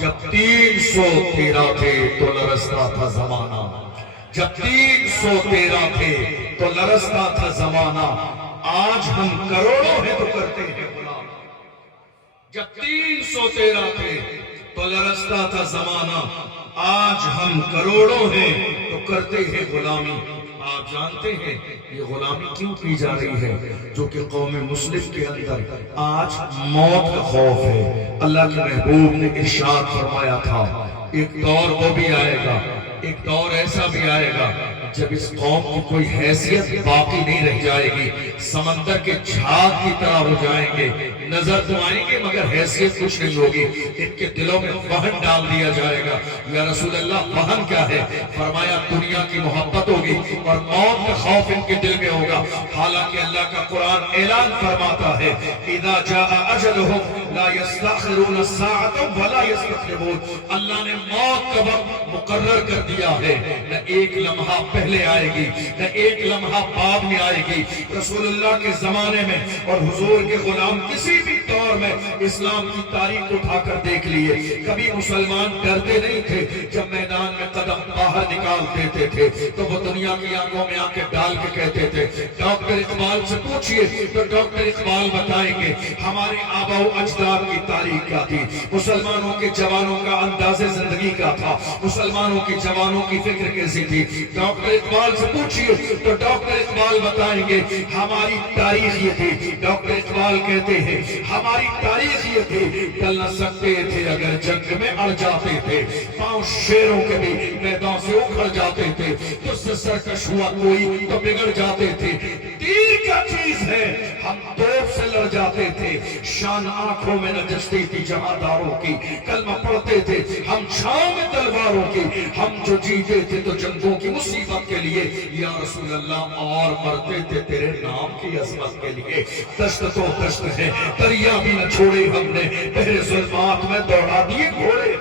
جب 313 تھے تو لرزتا تھا زمانہ، جب 313 تھے تو لرزتا تھا زمانہ، آج ہم کروڑوں ہیں تو کرتے ہیں غلام۔ جب 313 تھے تو لرزتا تھا زمانہ، آج ہم کروڑوں ہیں تو کرتے ہیں غلامی۔ آپ جانتے ہیں یہ غلامی کیوں کی جا رہی ہے؟ جو کہ قوم مسلم کے اندر آج موت کا خوف ہے۔ اللہ کے محبوب نے ارشاد فرمایا تھا ایک دور وہ بھی آئے گا، ایک دور ایسا بھی آئے گا جب اس قوم کی کوئی حیثیت باقی نہیں رہ جائے گی، سمندر کے جھاگ کی طرح ہو جائیں گے، نظر تو آئیں گے مگر حیثیت کچھ نہیں ہوگی۔ ان کے دلوں میں وہن ڈال دیا جائے گا۔ یا رسول اللہ وہن کیا ہے؟ فرمایا دنیا کی محبت ہوگی اور موت کا خوف ان کے دل میں ہوگا۔ حالانکہ اللہ کا قرآن اعلان فرماتا ہے اذا جاء اجلهم لا يستأخرون الساعة ولا يستقدمون۔ اللہ نے موت کا وقت مقرر کر دیا ہے، نہ ایک لمحہ پہلے آئے گی نہ ایک لمحہ بعد میں آئے گی۔ رسول اللہ کے زمانے میں اور حضور کے غلام کسی بھی دور میں اسلام کی تاریخ اٹھا کر دیکھ لیے، کبھی مسلمان ڈرتے نہیں تھے۔ جب میدان میں قدم باہر نکال دیتے تھے تو وہ دنیا کی آنکھوں میں آنکھیں ڈال کے کہتے تھے، ڈاکٹر اقبال سے پوچھئے تو ڈاکٹر اقبال بتائیں گے ہمارے آبا و اجداد کی تاریخ کیا تھی، مسلمانوں کے جوانوں کا انداز زندگی کیا تھا، مسلمانوں کے جوانوں کی فکر کیسی تھی۔ ڈاکٹر اقبال سے پوچھئے تو ڈاکٹر اقبال بتائیں گے ہماری تاریخ یہ تھی۔ ڈاکٹر اقبال کہتے ہیں ہماری تاریخ یہ تھی، ٹل نہ سکتے تھے اگر جنگ میں اڑ جاتے تھے، پاؤں شیروں کے بھی میدان سے اکھڑ جاتے تھے، تجھ سے سرکش ہوا کوئی تو بگڑ جاتے تھے۔ تیر کیا چیز ہے ہم توپ سے لڑ جاتے تھے، شان آنکھوں میں نجستی تھی جہانداروں کی، کلمہ پڑھتے تھے ہم چھاؤں میں تلواروں کی، ہم جو جیتے تھے تو جنگوں کی مصیبت کے لیے یا رسول اللہ، اور مرتے تھے تیرے نام کی عظمت کے لیے۔ دشت تو دشت ہے دریا بھی نہ چھوڑے ہم نے، تیرے ظلمات میں دوڑا دیے گھوڑے۔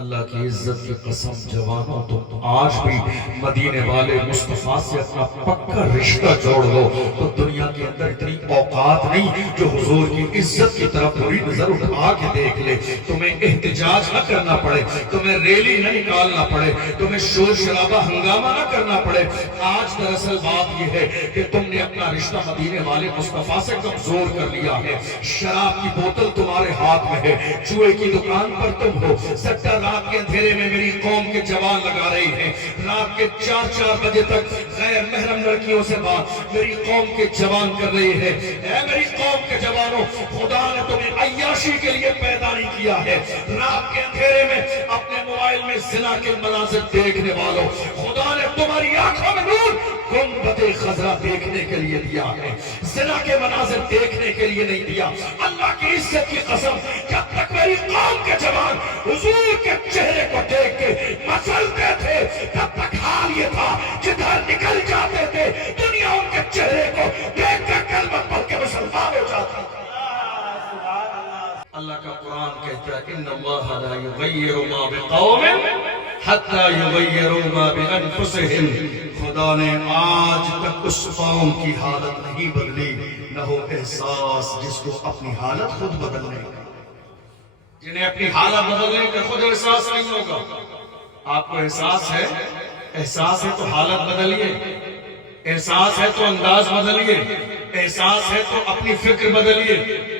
اللہ کی عزت کی قسم جوانوں تم آج بھی مدینے والے مصطفیٰ سے اپنا پکا رشتہ جوڑ لو تو دنیا کے اندر اتنی اوقات نہیں جو حضور کی عزت کی طرف پوری نظر اٹھا کے دیکھ لے۔ تمہیں احتجاج نہ کرنا پڑے، تمہیں ریلی نہ نکالنا پڑے، تمہیں شور شرابہ ہنگامہ نہ کرنا پڑے۔ آج دراصل بات یہ ہے کہ تم نے اپنا رشتہ مدینے والے مصطفیٰ سے کمزور کر لیا ہے۔ شراب کی بوتل تمہارے ہاتھ میں ہے، جوئے کی دکان پر تم ہو، سٹہ رات کے اندھیرے میں میری قوم کے جوان لگا رہے ہیں، رات کے 4 بجے تک غیر محرم لڑکیوں سے بات میری قوم کے جوان کر رہے ہیں۔ اے میری قوم کے جوانوں، خدا نے تمہیں عیاشی کے لیے پیدا نہیں کیا ہے۔ رات کے اندھیرے میں اپنے موبائل میں زنا کے مناظر دیکھنے والوں، خدا نے تمہاری آنکھوں میں نور گنبد خضرا دیکھنے کے لیے دیا ہے، زنا کے مناظر دیکھنے کے لیے نہیں دیا۔ اللہ کی عزت کی قسم جب تک میری قوم کے جوان حضور کے چہرے کو دیکھ کے مچلتے تھے تب تک حال یہ تھا جدھر نکل جاتے تھے دنیا ان کے چہرے کو دیکھ کر کلمہ پڑھ کے مسلمان ہو جاتا تھا۔ اللہ کا قرآن کہتا ہے ان اللہ لا یغیر ما بقوم حتی یغیروا ما بانفسہم۔ خدا نے آج تک اس قوم کی حالت نہیں بدلی، نہ ہو احساس جس کو اپنی حالت خود بدلنے کا، جنہیں اپنی حالت بدلنے کا خود احساس نہیں ہوگا۔ آپ کو احساس ہے؟ احساس ہے تو حالت بدلیے، احساس ہے تو انداز بدلیے، احساس ہے تو اپنی فکر بدلیے،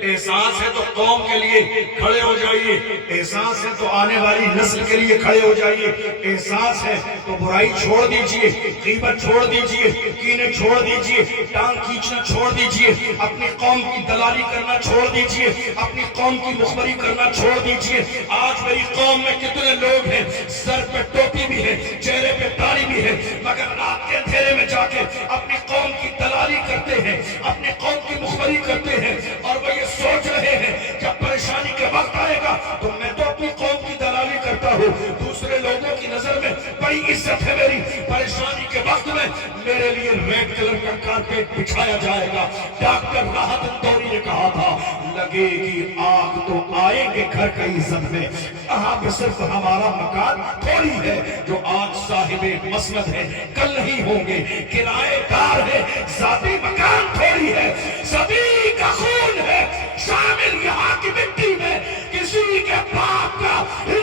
احساس ہے تو قوم کے لیے کھڑے ہو جائیے، احساس ہے تو آنے والی نسل کے لیے کھڑے ہو جائیے، احساس ہے تو برائی چھوڑ دیجئے، غیبت چھوڑ دیجئے، کینے چھوڑ دیجئے، ٹانگ کھینچنا چھوڑ دیجئے، اپنی قوم کی دلالی کرنا چھوڑ دیجئے، اپنی قوم کی مخبری کرنا چھوڑ دیجئے۔ آج میری قوم میں کتنے لوگ ہیں سر پہ ٹوپی بھی ہے، چہرے پہ داڑھی بھی ہے، مگر رات کے اندھیرے میں جا کے اپنی قوم کی دلالی کرتے ہیں، اپنی قوم کی مخبری کرتے ہیں، اور وہ یہ سوچ رہے ہیں جب پریشانی کے وقت آئے گا تو میں تو اپنی قوم کی دلالی کرتا ہوں، دوسرے لوگوں کی نظر میں بڑی عزت ہے میری، پریشانی کے وقت میں میرے لیے ریڈ کلر کا کارپیٹ بچھایا جائے گا۔ ڈاکٹر راحت اندوری نے کہا تھا لگے گی آگ تو آئیں گے گھر کا عزت میں، کہاں پہ صرف ہمارا مکان تھوڑی ہے جو آج صاحب مسند ہے کل نہیں ہوں گے، کرائے دار ہے ذاتی مکان تھوڑی ہے، سبھی کا خون ہے شامل یہاں کی مٹی میں، کسی کے باپ کا